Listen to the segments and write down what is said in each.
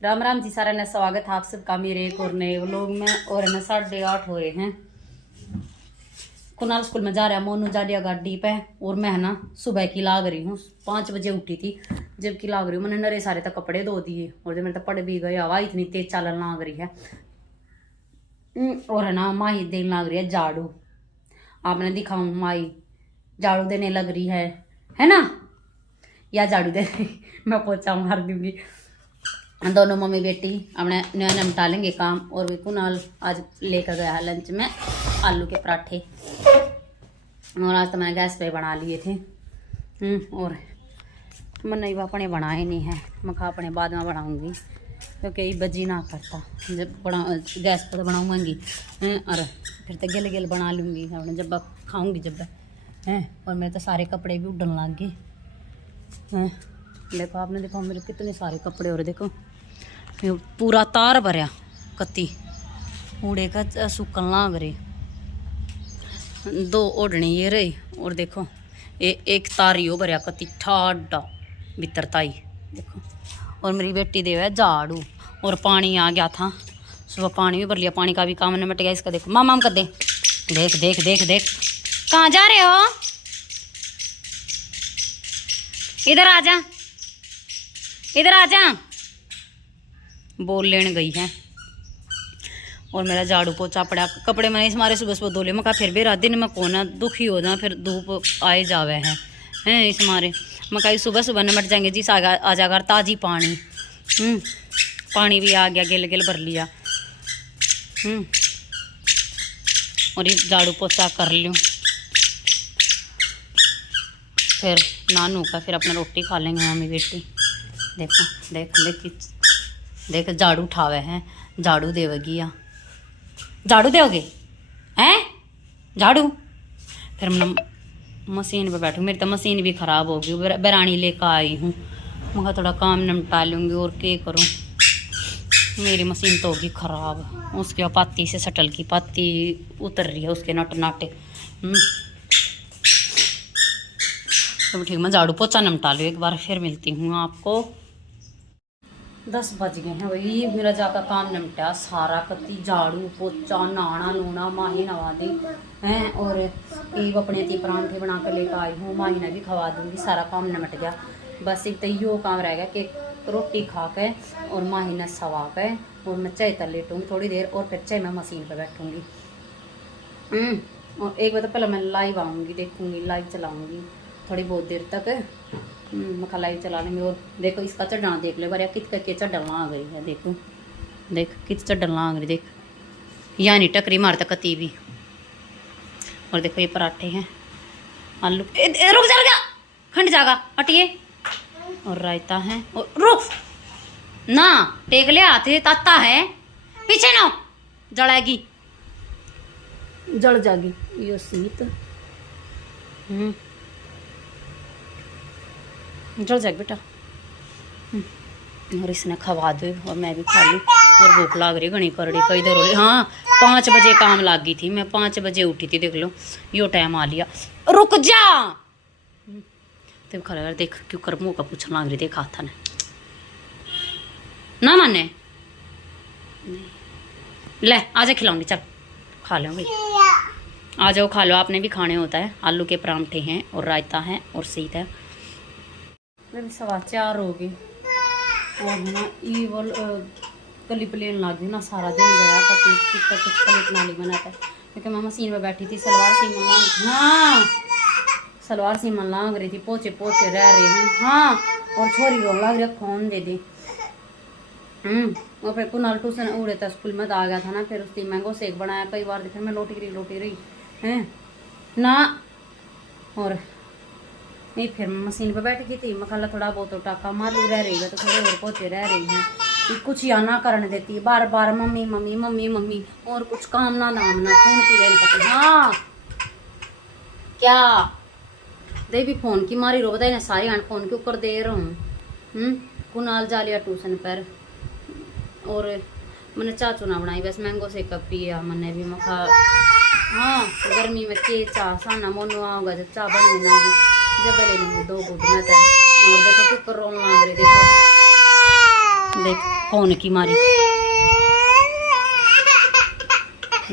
राम राम जी सारा ने स्वागत है आप सबका मेरे एक और नए व्लॉग में। और ना 8:30 हुए हैं। कुनाल स्कूल में जा रहा है, मोनू जा रहा गाड़ी पे और मैं ना सुबह की लाग रही हूँ। 5 बजे उठी थी जबकि लाग रही हूँ। मैंने नरे सारे तक कपड़े धो दिए और जो मेरे तो पड़ भी गए। हवा इतनी तेज चलन लाग रही है। और है ना माही देने लाग रही है झाड़ू। आपने दिखाऊं माही झाड़ू देने लग रही है ना। या झाड़ू दे मैं पोछा मार दूंगी। दोनों मम्मी बेटी अपने नया निपटा लेंगे काम। और भी कुनाल आज लेकर गया है लंच में आलू के पराठे। और आज तो मैंने गैस पे बना लिए थे। और मैंने अपने बनाए नहीं है, मैं खा अपने बाद में बनाऊंगी क्योंकि ये बजी ना करता। जब बना गैस पर तो बनाऊंगी और फिर तो गिल गिल बना लूँगी अपने जब खाऊंगी जब हैं। और मेरे तो सारे कपड़े भी उड़न लग गए हैं। देखो आपने देखो मेरे कितने सारे कपड़े। और देखो पूरा तार भरया कत्ती उड़े का सुकन लाग रही। 2 ओढ़नी ये रही। और देखो एक तारी हो भरया कत्ती ठाडा भीतर ताई देखो। और मेरी बेटी देव है झाड़ू। और पानी आ गया था सुबह, पानी भी भर लिया। पानी का भी काम निपट गया। इसका देखो मामा कर दे। देख देख देख देख कहाँ जा रहे हो, इधर आ जा, इधर आ जा बोल लेने गई है। और मेरा झाड़ू पोछा पड़ा। कपड़े मैंने इस मारे सुबह सुबह धो लिए। मैं कहा फिर भी रात दिन में कोना दुखी हो जाए, फिर धूप आए जावे हैं इस मारे। मैं कहा सुबह सुबह निमट जाएंगे जी। आ जाएगा ताज़ी पानी। पानी भी आ गया, गिल गिल भर लिया। और ये झाड़ू पोछा कर लूँ फिर नानू का, फिर अपना रोटी खा लेंगे मम्मी बेटी। देखो देख देख देख झाड़ू उठावे हैं। झाड़ू देवेगी या झाड़ू दोगे हैं झाड़ू। फिर मैं मशीन पे बैठूँ। मेरी तो मशीन भी ख़राब होगी, बरानी लेकर आई हूँ। मैं थोड़ा काम निपटा लूँगी और क्या करूँ। मेरी मशीन तो होगी ख़राब। उसके पाती से सटल की पाती उतर रही है, उसके नट नाटे। तो ठीक, मैं झाड़ू पोछा निपटा लूँ एक बार, फिर मिलती हूँ आपको। 10 बज गए हैं वही। मेरा जाकर काम निपटा सारा कत्ती झाड़ू पोछा नहाना नूना माही नवा दी हैं। और एक अपने ती परांठे बना कर लेकर आई हूँ, माही ने भी खवा दूँगी। सारा काम निपट गया। बस एक तो यो काम रह गया कि रोटी खा के और माही ने सवा के और मैं चाय तर लेटूँगी थोड़ी देर। और फिर चाय मैं मशीन पर बैठूँगी। और एक बार तो पहले मैं लाइव आऊँगी, देखूँगी, लाइव चलाऊँगी थोड़ी बहुत देर तक। मखा लाइव चला लेंगे। और देखो इसका चढ़ना देख ले बार कित के चढ़ना आ गई है। देखो देख कित चढ़ना आ गई। देख यानी टकरी मारता कती भी। और देखो ये पराठे हैं आलू। रुक जा खंड जागा हटिए। और रायता है। और रुक ना टेक ले आते ताता है पीछे ना जड़ेगी जड़ जागी यो सीत। जड़ जाएगी बेटा। और इसने खवा दो और मैं भी खा लूँ। और भूख लाग रही घनी करड़ी कई देर हो रही। हाँ 5 बजे काम लाग गई थी। मैं 5 बजे उठी थी। देख लो यो टाइम आ लिया। रुक जा तो खा लगा। देख क्यों कर मुँह का पूछने लाग रही। देख हाथा ने ना माने ले आजा खिलाऊंगी। चल खा लो भाई, आ जाओ खा लो। आपने भी खाने होता है। आलू के परांठे हैं और रायता है और सीत है। मेरी 4:15 हो गई। और ना ये वाल कली प्लेन लगी ना सारा दिन गया। कुछ कलिप नाली बनाता क्योंकि मैं मशीन पे बैठी थी। सलवार सीमन लाग हाँ सलवार सीमन लाग रही थी। पोचे पोचे रह रहे हैं। हाँ और छोरी रो लग रही फोन दे दी। और फिर कुनाल ट्यूशन उड़े था स्कूल में तो आ गया था ना। फिर उसकी मैंगो शेक बनाया कई बार। फिर मैं लोटी रही हैं ना। और नहीं फिर मैं मशीन पे बैठ गई थी। मखाला थोड़ा बहुत टाका मालू रह रही है तो थोड़े और पोते रह रही हैं। कुछ या ना करने देती है बार बार मम्मी मम्मी मम्मी मम्मी। और कुछ काम ना दाम ना फोन की रहने पड़ती। हाँ क्या दे भी फोन की मारी रो बताई ना सारी आंट फोन के ऊपर दे रहा हूँ। कुनाल जा लिया ट्यूशन पर। और मैंने चाचू ना बनाई बस मैंगो से कप पिया मैंने भी। मखा हाँ गर्मी में के चाह साना मोनू आऊँगा जब चाह बनी ना जब ले लूँगी 2 घूट में। और देखो कुकर रोन लग रही। देखो देख फोन की मारी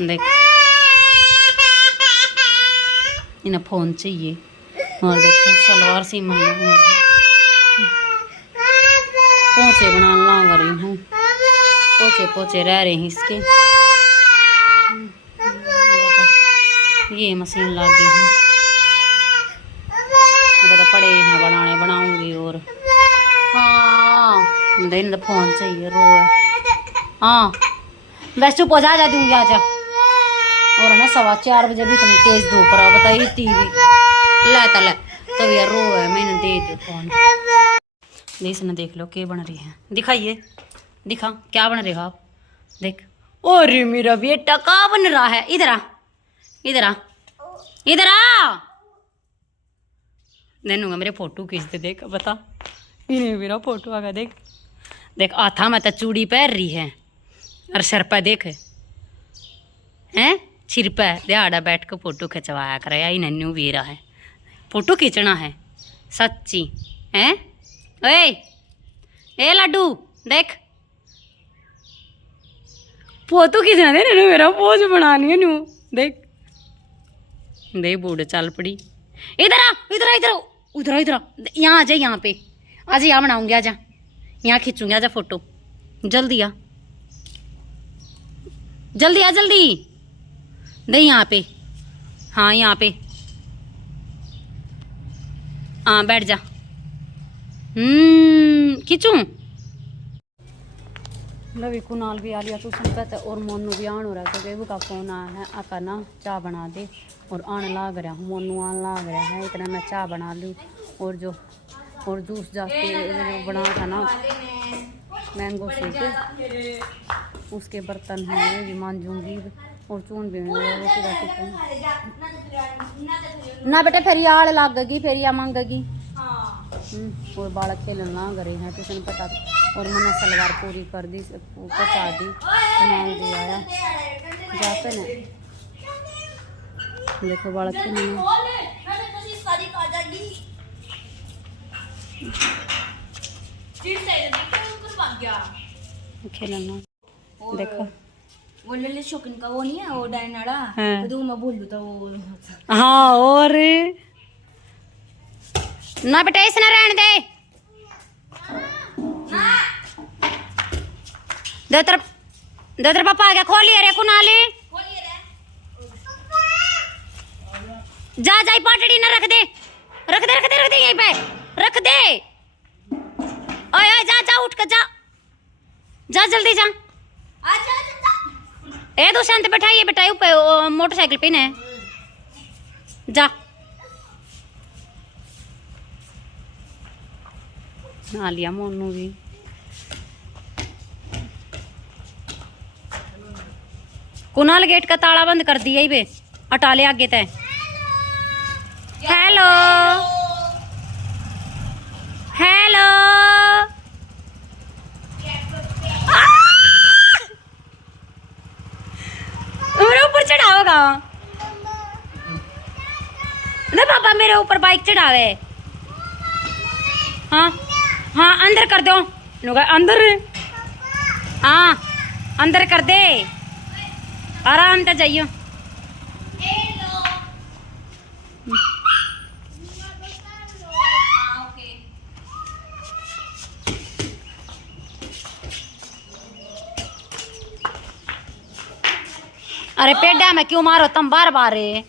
देख, इन्हें फोन चाहिए। और देखो सलवार सीमन पोचे बनाने लग रही हूँ, पोचे पोचे रह रहे हैं इसके। ये मशीन लग गई है, पता पड़े हैं बनाने, बनाऊंगी। और हाँ दिन फोन चाहिए रो है। हाँ वैसे पहुँचा जा दूंगी आजा। और ना 4:15 बजे भी इतनी तेज धूप रहा बताइए टीवी ले तब यार रो है। मैंने दे दो फोन, इसने देख लो क्या बन रही है, दिखाइए दिखा क्या बन रहा आप देख। अरे मेरा बेटा क्या बन रहा है, इधर आ इधर आ इधर आ। नैनूंगा मेरे फोटो खींचते देख, बता इन्हें मेरा फोटो आगा देख देख। आथा मैं तो चूड़ी पहन रही है और सर पे देख हैं सिर पे दिहाड़ा बैठ के फोटो खिंचवाया कर। यही नन्नू भी रहा है, फोटो खींचना है सच्ची हैं। ओए ए लड्डू देख फोटो खींचना दे नन्नू, मेरा पोज बनानी है नू देख दे बूढ़ चल पड़ी। इधर आ इधर आ इधर उधर इधर यहाँ आ जा, यहाँ पे आज यहाँ बनाऊंगी, आजा यहाँ खींचूंगी, आजा फोटो जल्दी आ जल्दी आ जल्दी दे यहाँ पे। हाँ यहाँ पे हाँ बैठ जा। खींचूं लवी कुनाल भी आ लिया तू सुन पता। और मोनू भी आन हो रहा क्योंकि वो का फोन आया है आका ना चाय बना दे। और आने लाग रहा हूँ, मोनू आने लाग रहा है, इतना मैं चाय बना लूँ। और जो और जूस जाते बना था ना मैंगो शेक, उसके बर्तन हैं वो भी मांजूंगी। और चून भी ना बेटे फिर आड़ लागेगी, फिर या मांगेगी। और बालक खेलने ना करे हैं तुझे पता। और मैंने सलवार पूरी कर दी, पचा दी, बनाल दिया आया जाते न देखो बालक खेलने खेलना देखो। वो ले शौकीन का वो नहीं है वो डायनाड़ा, तो मैं बोल दूँ तो वो। हाँ और ना बेटा इसने रहने दे, दो तरफ पापा आ गया। खोलिए रे कुनाली, जा जा पाटड़ी ना रख दे रख दे रख दे रख दे यहीं पे रख दे। ओए ओए जा जा उठ कर जा जा जल्दी जा। ए दो शांत बैठाइए बेटा ऊपर मोटरसाइकिल पे ने जा। ना लिया मोनू भी कुनाल गेट का ताला बंद कर दिया ही बे हटा ले आगे तय। हेलो हेलो मेरे ऊपर चढ़ाओगा ना पापा, मेरे ऊपर बाइक चढ़ावे। हाँ हाँ अंदर कर दो अंदर, हाँ अंदर कर दे आराम से जाइयो। अरे पेड़ा में क्यों मारो तुम बार बार रे।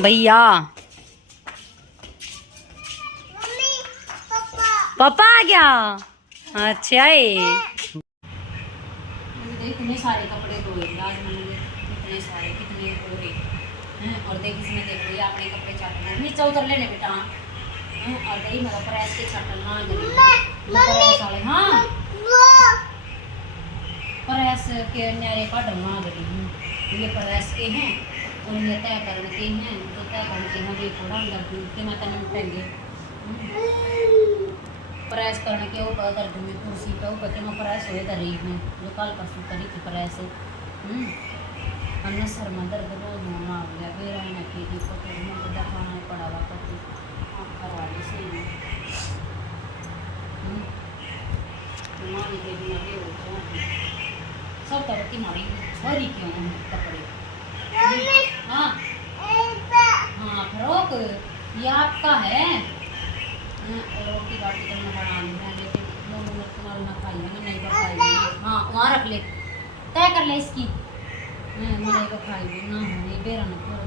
भैया पापा आ गया। अच्छा इतने सारे कपड़े धोए आज मैंने, इतने सारे कितने धोए हैं। और देख इसमें देख लिया अपने कपड़े चाटना नीचे उतर लेने बेटा। और गई मतलब प्रेस के चाटना प्रेस वाले। हाँ प्रेस के न्यारे काटना गई ये प्रेस के हैं और ये तय करके हैं तो तय करके हम ये थोड़ा अंदर मैं तन उठेंगे प्रेस करने के ऊपर कर दूँगी कुर्सी पे ऊपर के मैं प्रेस हो रही हूँ जो कल परसों करी थी प्रेस। हमने सर में दर्द रोज होना हो गया फिर आने की दिक्कत दिखाना पड़ा हुआ करवा से सब तरह की मारी भरी क्यों हैं कपड़े। हाँ हाँ फ्रॉक ये आपका है। और रोटी बाटी तो मैं बना ली है, लेकिन मोनू ने तुम्हारी ना खाई है, मैं नहीं कर पाएगी। हाँ वहाँ रख ले, तय कर ले इसकी। मैं नहीं कर खाएगी ना, ये बेरा ना कर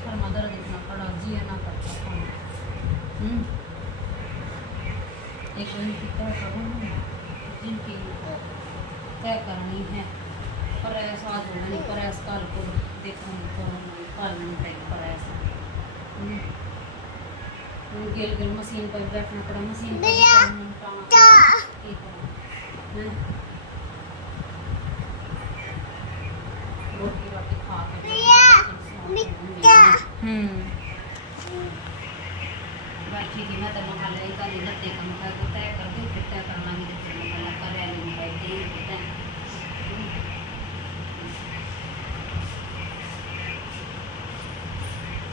शर्मा दर्द इतना पड़ा जी ना करता खाना। एक इनकी तय करूँ जिनकी तय करनी है। प्रयास आज होगा नहीं, प्रयास काल को देखो काल नहीं पड़ेगा प्रयास। गेल गेल मशीन पर बैठना पड़ा, मशीन पर रोटी रोटी खा के बैठी थी मैं तो मखा ले कल गत्ते का मखा को तय कर दूँ, फिर तय करना भी मखा कर रहे हैं मखा दे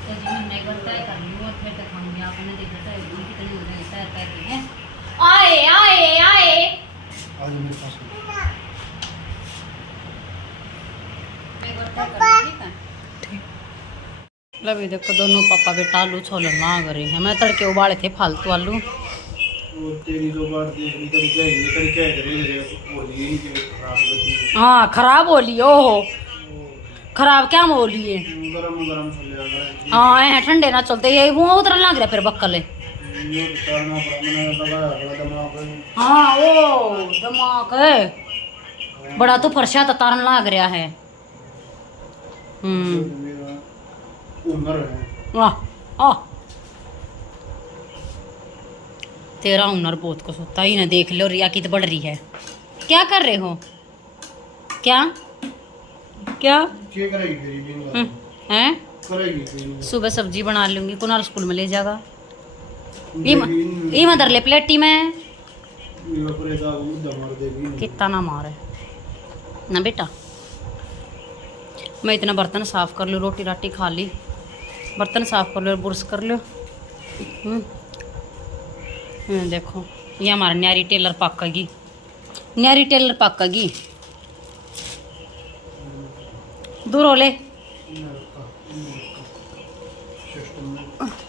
तो जी मैंने एक बार तय कर लूँ और फिर दिखाऊंगी आपने। देखा तय कितनी हो रही तय तय की है। आए आए आए आज मेरे पास एक बार तय कर लूँ, ठीक है। लभी देखो दोनों पापा बेटा आलू छोलन लाग रहे हैं। मैं तड़के उबाले थे फालतू आलू। और तेरी जो बात देखनी तरीका है करे बोली नहीं कि खराब गति हाँ खराब बोली ओहो, खराब क्या बोली है। गरम गरम चले आ हाँ ऐ ठंडे ना चलते, ये वो उतर लग रहा फिर बक्कल है। ये उतारना पड़ा, मैंने लगाया बड़ा दिमाग है। हाँ वो दिमाग है बड़ा, तो फरशा तो तारन लग रहा है। मेरा उम्र है वाह आ तेरा हुनर बहुत कुछ होता ही ना। देख लो रिया की तो बढ़ रही है। क्या कर रहे हो? क्या क्या क्या करेगी तेरी दिन हैं? करेगी तेरी सुबह सब्जी बना लूंगी, कुनाल स्कूल में ले जाएगा। ई मदर ले प्लेटी में मेरा परेदा उधर मार देगी कितना ना मारे ना बेटा। मैं इतना बर्तन साफ कर लूँ, रोटी राटी खा ली, बर्तन साफ कर लो, ब्रश कर लो। देखो ये हमारा न्यारी टेलर पक्कागी, न्यारी टेलर पक्कागी। दूर हो ले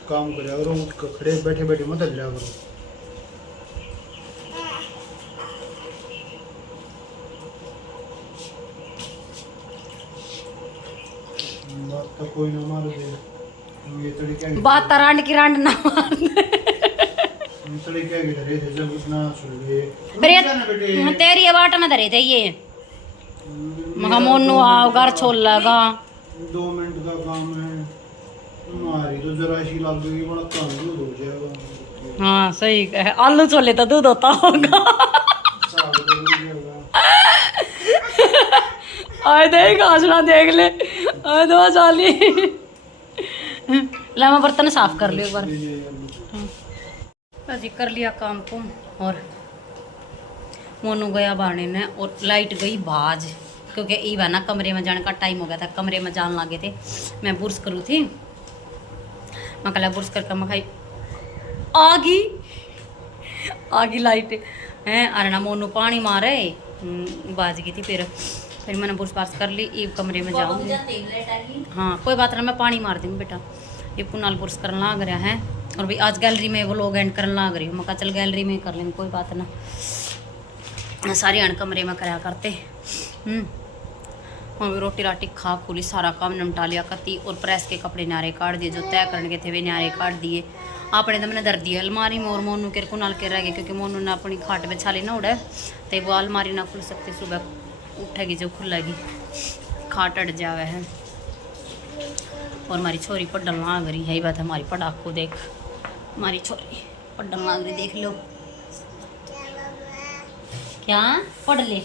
काम करे अगर उठ कर खड़े बैठे बैठे मत लिया करो। बात तो कोई ना मार दे, ये तरीका बात तरांड की रांड ना मार तरीका के धरे थे जब इतना सुन लिए मेरे तेरी बाट में धरे थे ये मगा मोनू आओ घर छोड़ लगा 2 मिनट का काम है, मारी तो जरा सी लग गई बड़ा काम दूध हो जाएगा। हाँ सही है, आलू छोले तो दूध होता होगा। साग तो बन जाएगा। आए देख आसना देख ले, आए दो चाली ला मैं बर्तन साफ कर लियो एक बार। जी कर लिया काम को और मोनू गया बाणे ने और लाइट गई बाज, क्योंकि ईवा ना कमरे में जाने का टाइम हो गया था, कमरे में जान लगे थे। मैं बुर्स करूँ थी, मैं कल बुर्स करके मैं खाई आगी लाइट हैं। अरे ना मोनू पानी मारे बाज गई थी, फिर मैंने बुर्स पास कर ली। ईव कमरे में जाऊँगी। हाँ कोई बात ना, मैं पानी मार दूँगी बेटा। ये कुनाल बुर्स करने लग रहा है और भाई आज गैलरी में वो लोग एंड करने लग रही हूँ। मैं कहा चल गैलरी में कर लेंगे, कोई बात ना, सारी अण कमरे में कराया करते। और भी रोटी राटी खा खुली, सारा काम निपटा लिया कती। और प्रेस के कपड़े न्यारे काट दिए, जो तय करने के थे वे न्यारे काट दिए। आपने तो मैंने धर दिया अलमारी में, और मोनू के कुनाल के रह गए, क्योंकि मोनू ने अपनी खाट में छाली ना उड़े तो वो अलमारी ना खुल सकती। सुबह उठेगी जो खुलेगी, खाट अट जावे है। और हमारी छोरी पढ़न लाग रही है, यही बात है हमारी पढ़ाकू देख, हमारी छोरी पढ़न लाग रही, देख लो क्या पढ़ ले।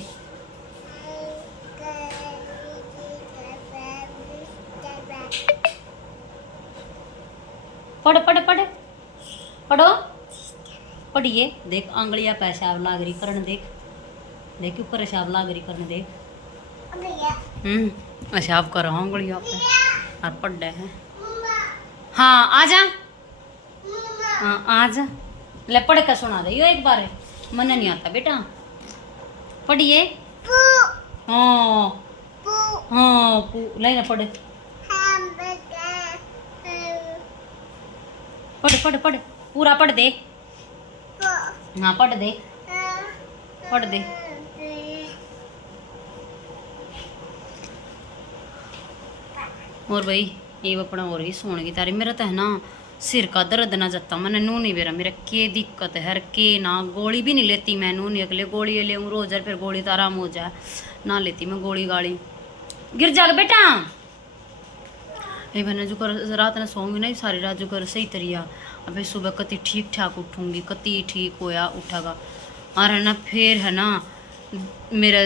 पढ़ पढ़ पढ़ पढ़ो पढ़िए। देख आंगलियां पेशाब लाग रही करन, देख देख ऊपर पेशाब लाग रही करन, देख पेशाब करो आंगलियां पे और पढ़ रहे हैं। हाँ आजा, हाँ आजा, ले पढ़ कर सुना दे एक बार। मन नहीं आता बेटा, पढ़िए हाँ हाँ नहीं ना पढ़े पढ़ पढ़ पढ़ पूरा पढ़ दे हाँ पढ़ दे पढ़ दे और भाई ये अपना और ही सोने की तारी मेरा तो है ना सिर का दर्द ना जाता मैंने नू नहीं बेरा मेरा के दिक्कत है के ना गोली भी नहीं लेती मैं नू नहीं अगले गोली ले रोज फिर गोली तो आराम हो जाए ना लेती मैं गोली गाड़ी गिर जाग बेटा ये मैंने जो कर रात में सोऊंगी ना सारी रात जो कर सही तरिया अबे सुबह कति ठीक ठाक उठूंगी कति ठीक होया उठागा और है ना फिर है ना मेरा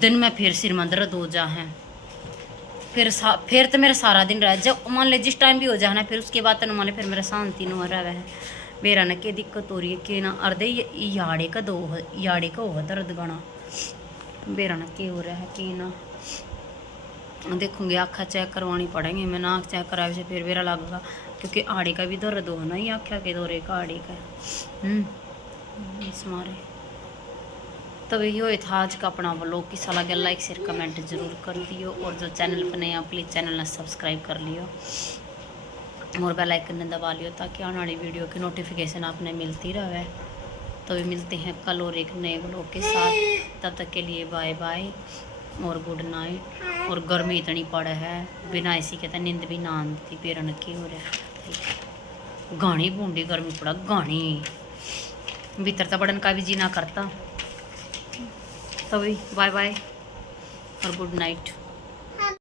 दिन में फिर सिर में दर्द हो जा है फिर तो मेरा सारा दिन रह जब मान ले जिस टाइम भी हो जाए ना फिर उसके बाद तो मान ले फिर मेरा शांति न रहा है मेरा ना क्या दिक्कत हो रही है कि ना अर्धे याड़े का हो दर्द बना मेरा ना क्या हो रहा है कि ना देखूंगी आँखा चेक करवानी पड़ेंगे मैं ना आँख चेक करा से फिर मेरा लगेगा क्योंकि आड़े का भी दर्द हो ना ही आँखा के दौरे का आड़े का इस मारे तब ये था आज का अपना व्लॉग किसा लगे लाइक शेयर कमेंट जरूर कर दियो और जो चैनल पर नया प्लीज़ चैनल ने सब्सक्राइब कर लियो और बेल आइकन ने दबा लियो ताकि आने वाली वीडियो की नोटिफिकेशन आपने मिलती रहे। तो मिलते हैं कल और एक नए व्लॉग के साथ, तब तक के लिए बाय बाय और गुड नाइट। और गर्मी इतनी पड़ है बिना इसी के तो नींद भी ना आती पेरन की हो रहा गानी बूंदी गर्मी पड़ा गानी भीतर तो बड़न का भी जीना करता। तभी बाय बाय और गुड नाइट।